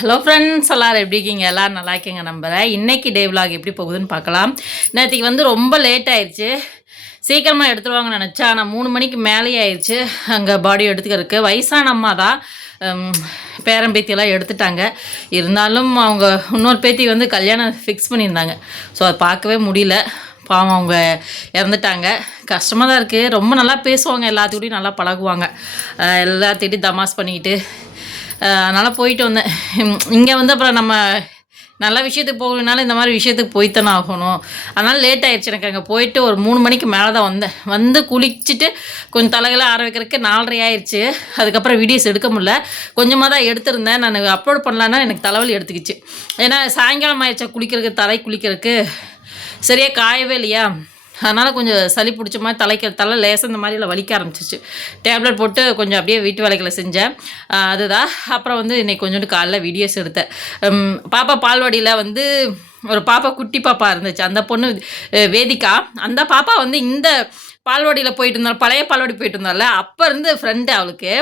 Hello friends எல்லாரும் எப்படி இருக்கீங்க? எல்லோரும் நல்லா இருக்கீங்க நம்புகிறேன் இன்றைக்கி டே விலாக் எப்படி போகுதுன்னு பார்க்கலாம். நேற்றுக்கு வந்து ரொம்ப லேட் ஆயிடுச்சு சீக்கிரமாக எடுத்துருவாங்கன்னு நினச்சா ஆனால் மூணு மணிக்கு மேலேயே ஆயிடுச்சு அங்கே பாடி எடுத்துக்கிறதுக்கு. வயசான அம்மா தான். ஹம், பேரன் பேத்தியெல்லாம் எடுத்துட்டாங்க. இருந்தாலும் அவங்க இன்னொரு பேத்தி வந்து கல்யாணம் ஃபிக்ஸ் பண்ணியிருந்தாங்க. ஸோ அதை பார்க்கவே முடியல. பாவம் அவங்க இறந்துட்டாங்க. கஷ்டமாக தான் இருக்குது ரொம்ப நல்லா பேசுவாங்க. எல்லாத்துக்கிட்டையும் நல்லா பழகுவாங்க. எல்லாத்துக்கிட்டையும் எல்லாத்திட்டையும் தமாஸ் பண்ணிக்கிட்டு அதனால் போயிட்டு வந்தேன். இங்கே வந்து அப்புறம் நம்ம நல்ல விஷயத்துக்கு போகணுனாலும் இந்த மாதிரி விஷயத்துக்கு போய்த்தானே ஆகணும். அதனால் லேட் ஆயிடுச்சு எனக்கு அங்கே போயிட்டு ஒரு மூணு மணிக்கு மேலே தான் வந்தேன். வந்து குளிச்சுட்டு கொஞ்சம் தலைகளை ஆற வைக்கிறதுக்கு நாலரை ஆயிடுச்சு. அதுக்கப்புறம் வீடியோஸ் எடுக்க முடில கொஞ்சமாக தான் எடுத்திருந்தேன். நான் அப்லோட் பண்ணலான்னா எனக்கு தலைவலி எடுத்துக்கிச்சு. ஏன்னா சாயங்காலம் ஆயிடுச்சா குளிக்கிறதுக்கு தலை குளிக்கிறதுக்கு. சரியாக காயவே இல்லையா? அதனால் கொஞ்சம் சளி பிடிச்ச மாதிரி தலைக்க தலை லேசாக இந்த மாதிரிலாம் வலிக்க ஆரம்பிச்சிச்சு டேப்லெட் போட்டு கொஞ்சம் அப்படியே வீட்டு வேலைகளை செஞ்சேன். அதுதான். அப்புறம் வந்து இன்றைக்கி கொஞ்சோண்டு காலைல வீடியோஸ் எடுத்தேன். பாப்பா பால்வாடியில் வந்து ஒரு பாப்பா குட்டி பாப்பா இருந்துச்சு. அந்த பொண்ணு வேதிகா அந்த பாப்பா வந்து இந்த பால்வாடியில் போயிட்டு இருந்தாலும் பழைய பால்வாடி போயிட்டு இருந்தால அப்போ இருந்து ஃப்ரெண்டு அவளுக்கு.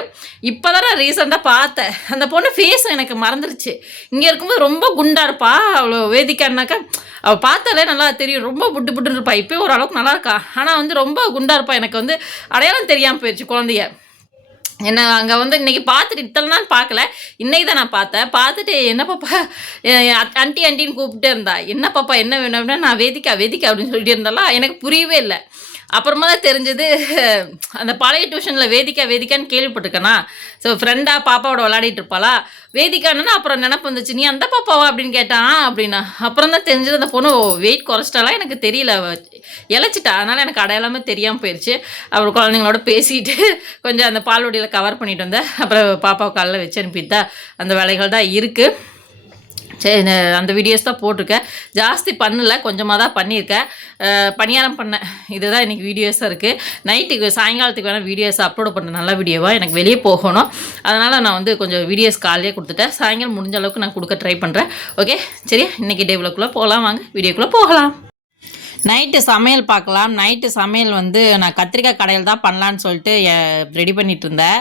இப்போ தான் நான் ரீசெண்டாக பார்த்தேன். அந்த பொண்ணு ஃபேஸ் எனக்கு மறந்துருச்சு. இங்கே இருக்கும்போது ரொம்ப குண்டா இருப்பா. அவ்வளோ வேதிக்கான்னாக்கா அவள் பார்த்தாலே நல்லா தெரியும். ரொம்ப புட்டு புட்டுன்னு இருப்பா. இப்போயும் ஓரளவுக்கு நல்லா இருக்கா. ஆனால் வந்து ரொம்ப குண்டா இருப்பா. எனக்கு வந்து அடையாளம் தெரியாமல் போயிடுச்சு குழந்தைய. என்ன அங்கே வந்து இன்னைக்கு பார்த்துட்டு இத்தனை நாள் பார்க்கல. இன்னைக்கு தான் நான் பார்த்தேன். பார்த்துட்டு என்ன பாப்பா ஆண்டி ஆண்டின்னு கூப்பிட்டே இருந்தா. என்ன பாப்பா என்ன வேணும் அப்படின்னா நான் வேதிக்கா வேதிக்கா அப்படின்னு சொல்லிட்டு இருந்தாலும் எனக்கு புரியவே இல்லை. அப்புறமா தான் தெரிஞ்சது அந்த பழைய டியூஷனில் வேதிக்கா வேதிக்கான்னு கேள்விப்பட்டிருக்கேனா? ஸோ ஃப்ரெண்டாக பாப்பாவோட விளையாடிட்டு இருப்பாளா? வேதிக்கானா அப்புறம் நினப்பு வந்துச்சு நீ அந்த பாப்பாவா? அப்படின்னு கேட்டான் அப்படின்னா. அப்புறம் தான் தெரிஞ்சது அந்த பொண்ணு வெயிட் குறைச்சிட்டாலாம் எனக்கு தெரியல இழைச்சிட்டா. அதனால் எனக்கு அடையாளமே தெரியாமல் போயிடுச்சு அப்புறம் குழந்தைங்களோட பேசிட்டு கொஞ்சம் அந்த பால்வடியில் கவர் பண்ணிட்டு வந்தேன். அப்புறம் பாப்பாவை காலைல வச்சு அனுப்பிட்டு. அந்த வேலைகள் தான் இருக்குது சரி அந்த வீடியோஸ் தான் போட்டிருக்கேன். ஜாஸ்தி பண்ணல கொஞ்சமாக தான் பண்ணியிருக்கேன் பணியாரம் பண்ணேன். இதுதான் இன்றைக்கி வீடியோஸாக இருக்குது நைட்டுக்கு சாயங்காலத்துக்கு வேணால் வீடியோஸ் அப்லோட் பண்ண நல்ல வீடியோவாக எனக்கு வெளியே போகணும். அதனால் நான் வந்து கொஞ்சம் வீடியோஸ் காலையே கொடுத்துட்டேன். சாயங்காலம் முடிஞ்ச அளவுக்கு நான் கொடுக்க ட்ரை பண்ணுறேன் ஓகே சரியா? இன்றைக்கி டேபிளுக்குள்ளே போகலாம் வாங்க. வீடியோக்குள்ளே போகலாம். நைட்டு சமையல் பார்க்கலாம். நைட்டு சமையல் வந்து நான் கத்திரிக்காய் கடையில் தான் பண்ணலான்னு சொல்லிட்டு ரெடி பண்ணிட்டு இருந்தேன்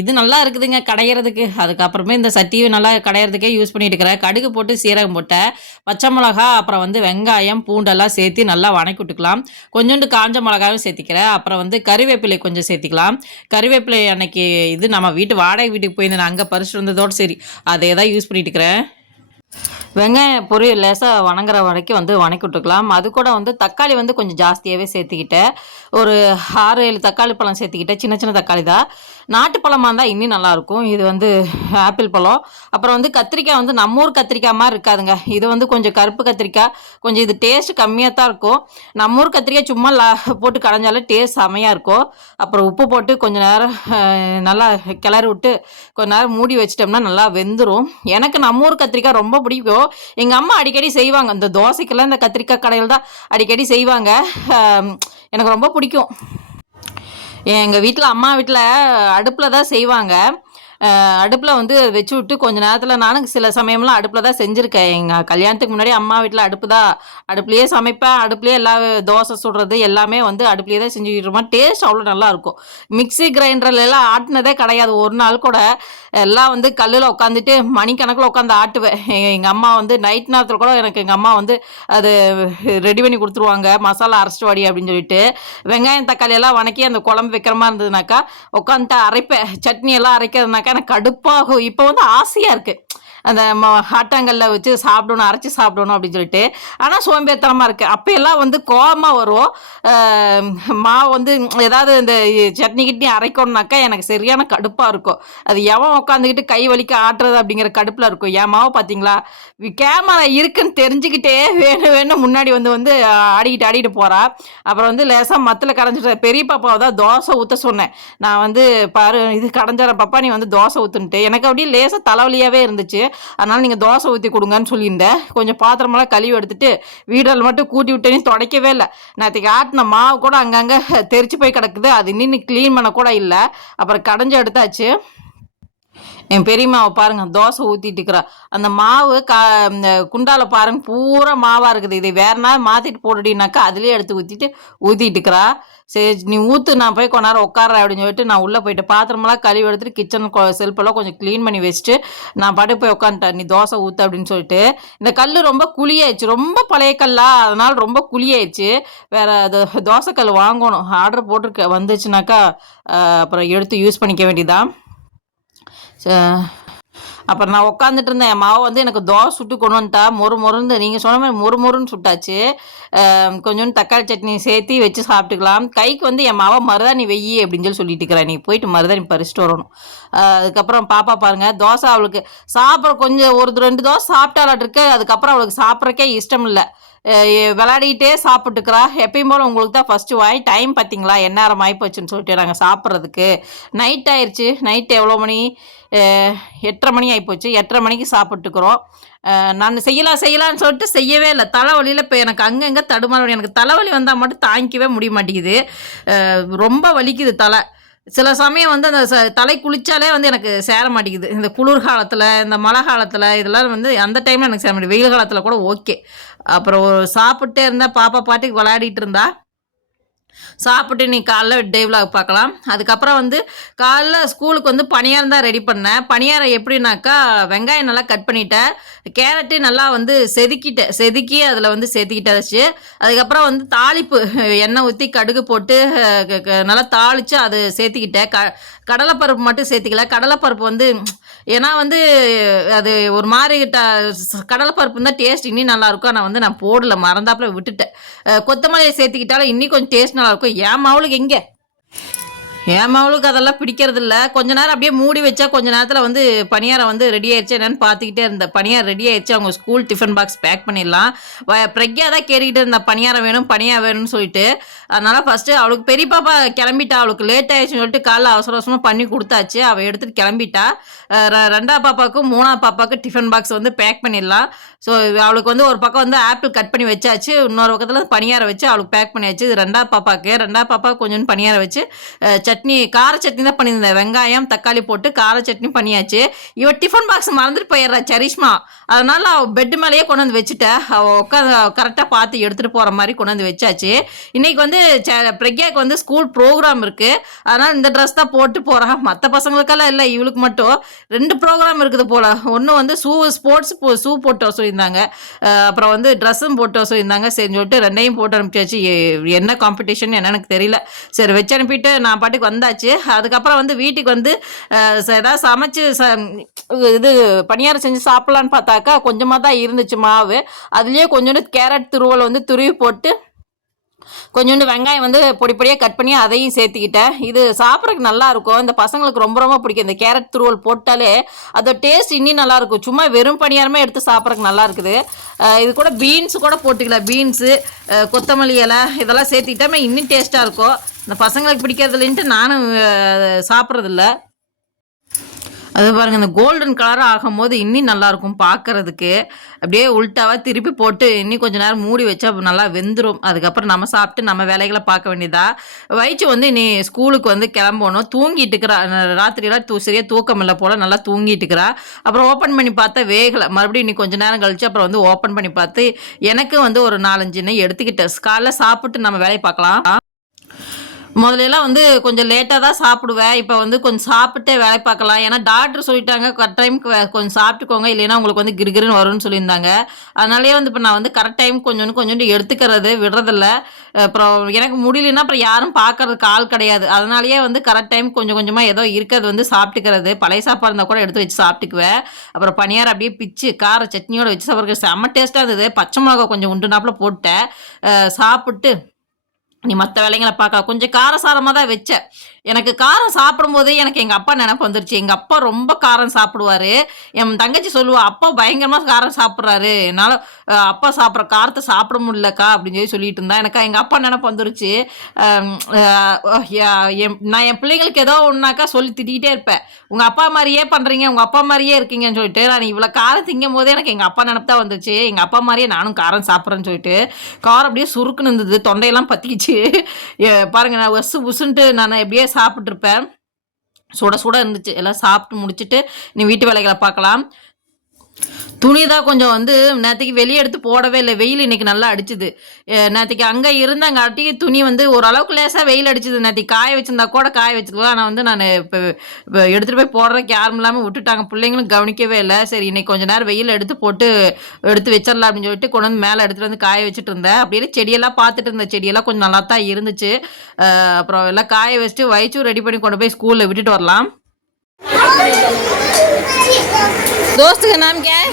இது நல்லா இருக்குதுங்க கடையிறதுக்கு. அதுக்கப்புறமே இந்த சட்டியை நல்லா கடையிறதுக்கே யூஸ் பண்ணிட்டு இருக்கிறேன் கடுகு போட்டு சீரகம் போட்டேன். பச்சை மிளகா அப்புறம் வந்து வெங்காயம் பூண்டெல்லாம் சேர்த்து நல்லா வணக்கி விட்டுக்கலாம். கொஞ்சோண்டு காஞ்ச மிளகாயும் சேர்த்திக்கிறேன். அப்புறம் வந்து கறிவேப்பிலை கொஞ்சம் சேர்த்திக்கலாம். கறிவேப்பிலை அன்னைக்கு இது நம்ம வீட்டு வாடகை வீட்டுக்கு போயிருந்தேன். அங்கே பறிச்சுட்டு வந்ததோடு சரி. அதே தான் யூஸ் பண்ணிட்டு இருக்கிறேன் வெங்காயம் பொரியல் லேசாக வணங்குற வரைக்கும் வந்து வணக்கி விட்டுக்கலாம். அது கூட வந்து தக்காளி வந்து கொஞ்சம் ஜாஸ்தியாகவே சேர்த்துக்கிட்டேன். ஒரு ஆறு ஏழு தக்காளி பழம் சேர்த்துக்கிட்டேன். சின்ன சின்ன தக்காளி தான் நாட்டு பழமாக இருந்தால் இன்னும் நல்லாயிருக்கும் இது வந்து ஆப்பிள் பழம். அப்புறம் வந்து கத்திரிக்காய் வந்து நம்ம ஊர் கத்திரிக்காய் மாதிரி இருக்காதுங்க. இது வந்து கொஞ்சம் கருப்பு கத்திரிக்காய். கொஞ்சம் இது டேஸ்ட் கம்மியாக தான் இருக்கும். நம்ம ஊர் கத்திரிக்காய் சும்மா லா போட்டு கடைஞ்சாலே டேஸ்ட் செமையாக இருக்கும். அப்புறம் உப்பு போட்டு கொஞ்சம் நேரம் நல்லா கிளறி விட்டு கொஞ்ச நேரம் மூடி வச்சிட்டோம்னா நல்லா வெந்துடும் எனக்கு நம்ம ஊர் கத்திரிக்காய் ரொம்ப பிடிக்கும். எங்கள் அம்மா அடிக்கடி செய்வாங்க. இந்த தோசைக்கெல்லாம் இந்த கத்திரிக்காய் கடையில் தான் அடிக்கடி செய்வாங்க. எனக்கு ரொம்ப பிடிக்கும். எங்கள் வீட்டில் அம்மா வீட்டில் அடுப்பில் தான் செய்வாங்க. அடுப்பில் வந்து வச்சு விட்டு கொஞ்ச நேரத்தில் நானும் சில சமயம்லாம் அடுப்பில் தான் செஞ்சுருக்கேன். எங்கள் கல்யாணத்துக்கு முன்னாடி அம்மா வீட்டில் அடுப்பு தான். அடுப்புலேயே சமைப்பேன். அடுப்புலேயே எல்லா தோசை சுடுறது எல்லாமே வந்து அடுப்புலேயே தான் செஞ்சுக்கிட்டு டேஸ்ட் அவ்வளோ நல்லாயிருக்கும் மிக்சி மிக்ஸி ஆட்டினதே கிடையாது. ஒரு நாள் கூட எல்லாம் வந்து கல்லில் உட்காந்துட்டு மணிக்கணக்கில் உட்காந்து ஆட்டுவேன். எங்கள் அம்மா வந்து நைட் நேரத்தில் கூட எனக்கு எங்கள் அம்மா வந்து அது ரெடி பண்ணி கொடுத்துருவாங்க. மசாலா அரைச்சிட்டு வாடி அப்படின்னு சொல்லிட்டு. வெங்காயம் தக்காளி எல்லாம் வணக்கி அந்த குழம்பு வைக்கிற மாதிரி இருந்ததுனாக்கா உட்காந்துட்டு அரைப்பேன். சட்னி எல்லாம் அரைக்கிறதுனாக்கா எனக்கு கடுப்பாகும். இப்போ வந்து ஆசையாக இருக்குது அந்த ம ஆட்டாங்கல்ல வச்சு சாப்பிடணும் அரைச்சி சாப்பிடணும் அப்படின்னு சொல்லிட்டு. ஆனால் சோம்பேறித்தனமாக இருக்குது அப்போயெல்லாம் வந்து கோபமாக வரும். மாவு வந்து ஏதாவது இந்த சட்னி கிட்னி அரைக்கணுனாக்கா எனக்கு சரியான கடுப்பாக இருக்கும். அது எவன் உட்காந்துக்கிட்டு கை வலிக்க ஆட்டுறது அப்படிங்கிற கடுப்பில் இருக்கும். என் மாவு பார்த்தீங்களா கேமரா இருக்குன்னு தெரிஞ்சுக்கிட்டே வேணும் வேணும் முன்னாடி வந்து வந்து ஆடிக்கிட்டு ஆடிட்டு போகிறா அப்புறம் வந்து லேசாக மத்தில் கரைஞ்சிட்ட பெரிய பாப்பாவை தான் தோசை ஊற்ற சொன்னேன். நான் வந்து பாரு இது கடைஞ்சார பாப்பா நீ வந்து தோசை ஊற்றுன்ட்டு எனக்கு அப்படியே லேசாக தலைவலியாகவே இருந்துச்சு. அதனால் நீங்கள் தோசை ஊற்றி கொடுங்கன்னு சொல்லியிருந்தேன் கொஞ்சம் பாத்திரமெல்லாம் கழுவி எடுத்துட்டு வீடல் மட்டும் கூட்டி விட்டேன்னு துடைக்கவே இல்லை. நேற்றுக்கு ஆட்டின மாவு கூட அங்கங்கே தெரிச்சு போய் கிடக்குது. அது நின்று க்ளீன் பண்ண கூட இல்லை. அப்புறம் கடைஞ்சி எடுத்தாச்சு. என் பெரியம்மாவை பாருங்க தோசை ஊற்றிட்டு இருக்கிறா அந்த மாவு கா இந்த குண்டால பாருங்க பூரா மாவாக இருக்குது. இதை வேற நாள் மாற்றிட்டு போட்டுட்டினாக்கா அதுலேயே எடுத்து ஊற்றிட்டு ஊற்றிட்டு இருக்கிறா சரி நீ ஊற்று நான் போய் கொஞ்ச நேரம் உட்கார அப்படின்னு சொல்லிட்டு நான் உள்ளே போயிட்டு பாத்திரமெல்லாம் கழுவி எடுத்துட்டு கிச்சன் செல்ஃபெல்லாம் கொஞ்சம் க்ளீன் பண்ணி வச்சுட்டு நான் பாட்டுக்கு போய் உட்காந்துட்டேன். நீ தோசை ஊற்று அப்படின்னு சொல்லிட்டு. இந்த கல் ரொம்ப குழியாயிடுச்சு. ரொம்ப பழைய கல்லா அதனால ரொம்ப குழியாயிடுச்சு. வேற அது கல் வாங்கணும். ஆர்டர் போட்டிருக்க வந்துச்சுனாக்கா அப்புறம் எடுத்து யூஸ் பண்ணிக்க வேண்டியதான் அப்புறம் நான் உட்காந்துட்டு இருந்தேன். என் மாவை வந்து எனக்கு தோசை சுட்டு கொண்டு வந்துட்டா மொறு மொறுந்து நீங்கள் சொன்ன மாதிரி மொறு மொறுன்னு சுட்டாச்சு. கொஞ்சோண்டு தக்காளி சட்னி சேர்த்து வச்சு சாப்பிட்டுக்கலாம். கைக்கு வந்து என் மாவை மருதாணி வெய்யி அப்படின்னு சொல்லி சொல்லிட்டு இருக்கிறேன் நீ போயிட்டு மருதாணி பறிச்சுட்டு வரணும். அதுக்கப்புறம் பாப்பா பாருங்கள் தோசை அவளுக்கு சாப்பிட்ற கொஞ்சம் ஒரு ரெண்டு தோசை சாப்பிட்டாலாட்டு இருக்கு. அதுக்கப்புறம் அவளுக்கு சாப்பிட்றக்கே இஷ்டம் இல்லை. விளையாடிக்கிட்டே சாப்பிட்டுக்கிறா. எப்பயும் போல் உங்களுக்கு தான் ஃபஸ்ட்டு வாய். டைம் பார்த்தீங்களா எந்நேரம் ஆயிப்போச்சுன்னு சொல்லிட்டு நாங்கள் சாப்பிட்றதுக்கு. நைட் ஆயிடுச்சு நைட் எவ்வளோ மணி? எட்டரை மணி ஆகிப்போச்சு எட்டரை மணிக்கு சாப்பிட்டுக்கிறோம். நான் செய்யலாம் செய்யலாம்னு சொல்லிட்டு செய்யவே இல்லை. தலைவலியில் இப்போ எனக்கு அங்கங்கே தடுமாறி எனக்கு தலைவலி வந்தால் மட்டும் தாங்கிக்கவே முடிய மாட்டேங்குது. ரொம்ப வலிக்குது தலை. சில சமயம் வந்து அந்த ச- தலை குளித்தாலே வந்து எனக்கு சேர மாட்டேங்குது. இந்த குளிர் காலத்தில் இந்த மழை காலத்தில் இதெல்லாம் வந்து அந்த டைமில் எனக்கு சேர மாட்டேங்குது. வெயில் காலத்தில் கூட ஓகே அப்புறம் சாப்பிட்டே இருந்தால் பாப்பா பாட்டுக்கு விளையாடிட்டு இருந்தா சாப்பிட்டு நீ காலைல டே விலாக் பார்க்கலாம். அதுக்கப்புறம் வந்து காலைல ஸ்கூலுக்கு வந்து பணியாரம் தான் ரெடி பண்ணேன். பணியாரம் எப்படின்னாக்கா வெங்காயம் நல்லா கட் பண்ணிட்டேன். கேரட்டு நல்லா வந்து செதுக்கிட்டேன். செதுக்கி அதில் வந்து செதுக்கிட்டாச்சு. அதுக்கப்புறம் வந்து தாளிப்பு எண்ணெய் ஊற்றி கடுகு போட்டு க- நல்லா தாளித்து அது சேர்த்துக்கிட்டேன். க கடலைப்பருப்பு மட்டும் சேர்த்துக்கல. கடலைப்பருப்பு வந்து ஏன்னா வந்து அது ஒரு மாதிரி கடலைப்பருப்பு தான் டேஸ்ட் இன்னும் நல்லாயிருக்கும் ஆனால் வந்து நான் போடல மறந்தாப்புல விட்டுட்டேன். கொத்தமல்லியை சேர்த்துக்கிட்டாலும் இன்னும் கொஞ்சம் டேஸ்ட் நல்லாயிருக்கும் ஏன் மாவுளுக்கு எங்கே? என் மகளுக்கு அதெல்லாம் பிடிக்கிறது இல்லை கொஞ்ச நேரம் அப்படியே மூடி வச்சா கொஞ்ச நேரத்தில் வந்து பணியாரம் வந்து ரெடி ஆயிடுச்சு என்னன்னு பார்த்துக்கிட்டே இருந்த பணியாரம் ரெடி ஆயிடுச்சு அவங்க ஸ்கூல் டிஃபன் பாக்ஸ் பேக் பண்ணிடலாம். பிரக்யா தான் கேட்டுக்கிட்டு இருந்தா பணியாரம் வேணும் பணியாரம் வேணும்னு சொல்லிட்டு. அதனால ஃபஸ்ட்டு அவளுக்கு பெரிய பாப்பா கிளம்பிட்டா அவளுக்கு லேட் ஆயிடுச்சுன்னு சொல்லிட்டு காலைல அவசர அவசரமாக பண்ணி கொடுத்தாச்சு. அவள் எடுத்துகிட்டு கிளம்பிட்டா. ரெண்டா பாப்பாவுக்கும் மூணா பாப்பாவுக்கு டிஃபன் பாக்ஸ் வந்து பேக் பண்ணிடலாம். ஸோ அவளுக்கு வந்து ஒரு பக்கம் வந்து ஆப்பிள் கட் பண்ணி வச்சாச்சு. இன்னொரு பக்கத்தில் பணியாரம் வச்சு அவளுக்கு பேக் பண்ணியாச்சு. இது பாப்பாவுக்கு பாப்பாக்கு. ரெண்டாவது பாப்பா கொஞ்சம் பணியாரம் வச்சு சட்னி கார சட்னி தான் பண்ணியிருந்தேன். வெங்காயம் தக்காளி போட்டு கார சட்னி பண்ணியாச்சு. இவ டிஃபன் பாக்ஸ் மறந்துட்டு போயிடுறா சரிஷ்மா. அதனால அவள் பெட் மேலேயே கொண்டு வந்து வச்சுட்டேன் அவள் உட்காந்து கரெக்டாக பார்த்து எடுத்துகிட்டு போகிற மாதிரி கொண்டு வந்து வச்சாச்சு. இன்னைக்கு வந்து ச- பிரக்யாக்கு வந்து ஸ்கூல் ப்ரோக்ராம் இருக்குது அதனால் இந்த ட்ரெஸ் தான் போட்டு போகிறான் மற்ற பசங்களுக்கெல்லாம் இல்லை இவளுக்கு மட்டும். ரெண்டு ப்ரோக்ராம் இருக்குது போல். ஒன்று வந்து ஷூ ஸ்போர்ட்ஸ் போ ஷூ போட்டு வர சொல்லியிருந்தாங்க. அப்புறம் வந்து ட்ரெஸ்ஸும் போட்டு வர சொல்லியிருந்தாங்க. சரி சொல்லிட்டு ரெண்டையும் போட்டு அனுப்பிச்சாச்சு. என்ன காம்படிஷன் என்ன எனக்கு தெரியல. சரி வச்சு அனுப்பிட்டு நான் பாட்டு பாட்டுக்கு வந்தாச்சு. அதுக்கப்புறம் வந்து வீட்டுக்கு வந்து ஏதாவது சமைச்சு ச இது பணியாரம் செஞ்சு சாப்பிட்லான்னு பார்த்தாக்கா கொஞ்சமாக தான் இருந்துச்சு மாவு. அதுலேயே கொஞ்சோண்டு கேரட் துருவல் வந்து துருவி போட்டு கொஞ்சோண்டு வெங்காயம் வந்து பொடி பொடியாக கட் பண்ணி அதையும் சேர்த்துக்கிட்டேன். இது சாப்பிட்றதுக்கு நல்லாயிருக்கும் இந்த பசங்களுக்கு ரொம்ப ரொம்ப பிடிக்கும். இந்த கேரட் துருவல் போட்டாலே அதோட டேஸ்ட் இன்னும் நல்லாயிருக்கும் சும்மா வெறும் பணியாரமே எடுத்து சாப்பிட்றதுக்கு நல்லா இருக்குது. இது கூட பீன்ஸ் கூட போட்டுக்கலாம் பீன்ஸு கொத்தமல்லி இலை இதெல்லாம் சேர்த்துக்கிட்டாமே இன்னும் டேஸ்ட்டாக இருக்கும். இந்த பசங்களுக்கு பிடிக்கிறதுலன்ட்டு நானும் சாப்பிட்றதில்ல. அது பாருங்க இந்த கோல்டன் கலராக ஆகும்போது இன்னும் நல்லாயிருக்கும் பார்க்கறதுக்கு. அப்படியே உள்ட்டாவாக திருப்பி போட்டு இன்னும் கொஞ்ச நேரம் மூடி வச்சா நல்லா வெந்துடும் அதுக்கப்புறம் நம்ம சாப்பிட்டு நம்ம வேலைகளை பார்க்க வேண்டியதா. வயிற்று வந்து நீ ஸ்கூலுக்கு வந்து கிளம்பணும். தூங்கிட்டு இருக்கிறா ராத்திரியெல்லாம் தூ சரியாக தூக்கம் இல்லை போல் நல்லா தூங்கிட்டு இருக்கிறா. அப்புறம் ஓப்பன் பண்ணி பார்த்தா வேகலை. மறுபடியும் இன்னி கொஞ்ச நேரம் கழிச்சு அப்புறம் வந்து ஓப்பன் பண்ணி பார்த்து எனக்கு வந்து ஒரு நாலஞ்சு எடுத்துக்கிட்டேன் காலைல சாப்பிட்டு நம்ம வேலையை பார்க்கலாம். முதலெல்லாம் வந்து கொஞ்சம் லேட்டாக தான் சாப்பிடுவேன் இப்போ வந்து கொஞ்சம் சாப்பிட்டே வேலை பார்க்கலாம். ஏன்னா டாக்டர் சொல்லிட்டாங்க கரெக்ட் டைமுக்கு கொஞ்சம் சாப்பிட்டுக்கோங்க. இல்லைன்னா உங்களுக்கு வந்து கிருகிருன்னு வரும்னு சொல்லியிருந்தாங்க. அதனாலேயே வந்து இப்போ நான் வந்து கரெக்ட் டைம் கொஞ்சோண்டு கொஞ்சோண்டு எடுத்துக்கிறது விடுறதில்ல. அப்புறம் எனக்கு முடியலன்னா அப்புறம் யாரும் பார்க்கறதுக்கு ஆள் கிடையாது. அதனாலேயே வந்து கரெக்ட் டைம் கொஞ்சம் கொஞ்சமாக ஏதோ இருக்கிறது வந்து சாப்பிட்டுக்கிறது. பழைய சாப்பாடு இருந்தால் கூட எடுத்து வச்சு சாப்பிட்டுக்குவேன். அப்புறம் பனியார் அப்படியே பிச்சு கார சட்னியோட வச்சு சாப்பிட்றது செம்ம டேஸ்ட்டாக இருந்தது. பச்சை மிளகா கொஞ்சம் உண்டு நாப்பில் போட்டேன் சாப்பிட்டு நீ மற்ற வேலைங்களை பார்க்கலாம் கொஞ்சம் காரசாரமாக தான் வச்சேன் எனக்கு காரம் சாப்பிடும்போதே எனக்கு எங்கள் அப்பா நினப்பு வந்துருச்சு. எங்கள் அப்பா ரொம்ப காரம் சாப்பிடுவாரு. என் தங்கச்சி சொல்லுவா அப்பா பயங்கரமாக காரம் சாப்பிட்றாரு. என்னால் அப்பா சாப்பிட்ற காரத்தை சாப்பிட முடியலக்கா அப்படின்னு சொல்லி சொல்லிட்டு இருந்தா. எனக்கு எங்கள் அப்பா நினப்பு வந்துருச்சு. என் நான் என் பிள்ளைங்களுக்கு ஏதோ ஒன்றாக்கா சொல்லி திட்டிகிட்டே இருப்பேன். உங்கள் அப்பா மாதிரியே பண்ணுறீங்க உங்கள் அப்பா மாதிரியே இருக்கீங்கன்னு சொல்லிட்டு நான் இவ்வளோ காரம் திங்கும் போதே எனக்கு எங்கள் அப்பா நினப்பு தான் வந்துச்சு. எங்கள் அப்பா மாதிரியே நானும் காரம் சாப்பிட்றேன்னு சொல்லிட்டு காரம் அப்படியே சுருக்குன்னு இருந்தது. தொண்டையெல்லாம் பற்றிக்கிச்சு பாருங்கள் நான் ஒசு உசுன்ட்டு நான் எப்படியே சாப்பிட்ருப்பேன் சுட சுட இருந்துச்சு. எல்லாம் சாப்பிட்டு முடிச்சுட்டு நீ வீட்டு வேலைகளை பார்க்கலாம். துணி தான் கொஞ்சம் வந்து நேற்றுக்கு வெளியே எடுத்து போடவே இல்லை. வெயில் இன்னைக்கு நல்லா அடிச்சுது. நேற்றுக்கு அங்கே இருந்தாங்காட்டி துணி வந்து ஓரளவுக்கு லேசாக வெயில் அடிச்சுது. நேற்றுக்கு காய வச்சிருந்தா கூட காய வச்சுக்குவேன் ஆனால் வந்து நான் இப்போ இப்போ எடுத்துகிட்டு போய் போடுறதுக்கு யாரும் இல்லாமல் விட்டுட்டாங்க. பிள்ளைங்களும் கவனிக்கவே இல்லை. சரி இன்னைக்கு கொஞ்சம் நேரம் வெயில் எடுத்து போட்டு எடுத்து வச்சிடலாம் அப்படின்னு சொல்லிட்டு கொண்டு வந்து மேலே எடுத்துகிட்டு வந்து காய வச்சுட்டு இருந்தேன். அப்படியே செடியெல்லாம் பார்த்துட்டு இருந்த செடியெல்லாம் கொஞ்சம் நல்லா தான் இருந்துச்சு. அப்புறம் எல்லாம் காய வச்சுட்டு வயிற்று ரெடி பண்ணி கொண்டு போய் ஸ்கூலில் விட்டுட்டு வரலாம். दोस्त का नाम क्या है?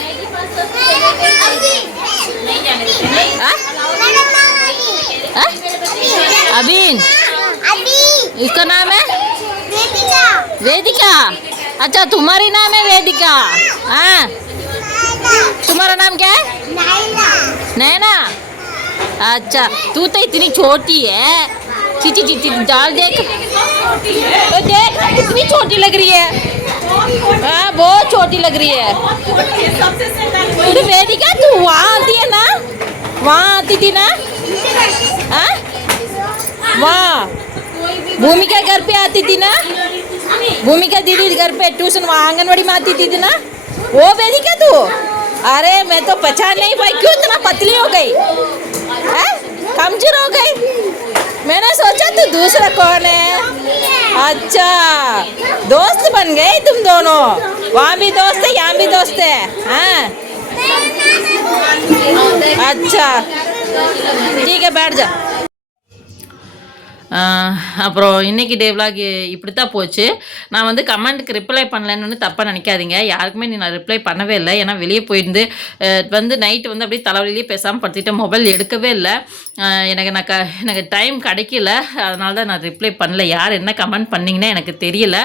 हाँ? हाँ? अबीन। इसका नाम है? वेदिका। अच्छा तुम्हारी नाम है वेदिका। हाँ। तुम्हारा नाम क्या है? नैना। अच्छा तू तो इतनी छोटी है। चीची चीची डाल देख। तो देख कितनी छोटी लग रही है। हाँ बहुत छोटी लग रही है। तो वेदिका तू वहाँ आती है ना? वहाँ आती थी ना? हाँ? वहाँ। भूमिका घर पे आती थी ना? भूमिका दीदी घर पे ट्यूशन वहाँ आंगनवाड़ी में आती थी, थी ना? वो वेदिका तू? अरे मैं तो पहचान नहीं पाई। क्यों इतना पतली हो गई? हैं? कमज़ोर हो गई? मैंने सोचा तू दूसरा कौन है? अच्छा दोस्त बन गए तुम दोनों। वहाँ भी दोस्त है, यहाँ भी दोस्त है हाँ? अच्छा ठीक है, बैठ जा। அப்புறம் இன்னைக்கு டே விலாக் இப்படி தான் போச்சு. நான் வந்து கமெண்ட்டுக்கு ரிப்ளை பண்ணலன்னு தப்பாக நினைக்காதீங்க. யாருக்குமே நீ நான் ரிப்ளை பண்ணவே இல்லை. ஏன்னா வெளியே போயிருந்து வந்து நைட்டு வந்து அப்படியே தலைவலியிலே பேசாமல் படுத்திட்டு மொபைல் எடுக்கவே இல்லை. எனக்கு நான் க எனக்கு டைம் கிடைக்கல. அதனால தான் நான் ரிப்ளை பண்ணல. யார் என்ன கமெண்ட் பண்ணிங்கன்னா எனக்கு தெரியல.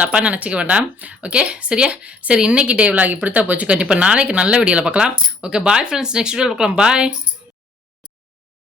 தப்பாக நினச்சிக்க வேண்டாம். ஓகே சரியா? சரி இன்றைக்கி டே விலாக் இப்படி தான் போச்சு. கண்டிப்பாக நாளைக்கு நல்ல வீடியோவில் பார்க்கலாம். ஓகே பாய் ஃப்ரெண்ட்ஸ் நெக்ஸ்ட் வீடியோவில் பார்க்கலாம். பாய்